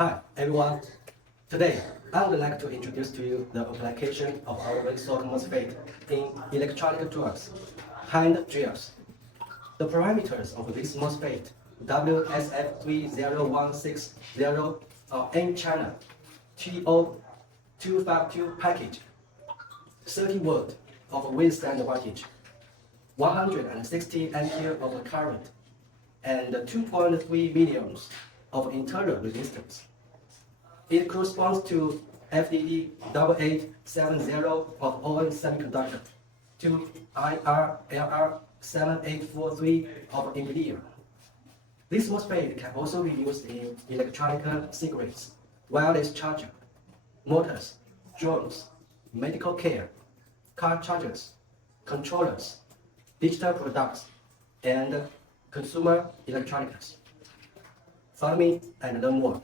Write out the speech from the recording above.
Hi everyone. Today I would like to introduce to you the application of our winsok MOSFET in electronic drugs, hand drills. The parameters of this MOSFET WSF30160 of N-channel TO252 package, 30 volt of withstand voltage, 160 ampere of current, and 2.3 milliohms of internal resistance. It corresponds to FDD8870 of ON semiconductor, to IRLR7843 of Infineon. This MOSFET can also be used in electronic cigarettes, wireless charger, motors, drones, medical care, car chargers, controllers, digital products, and consumer electronics. Follow me and learn more.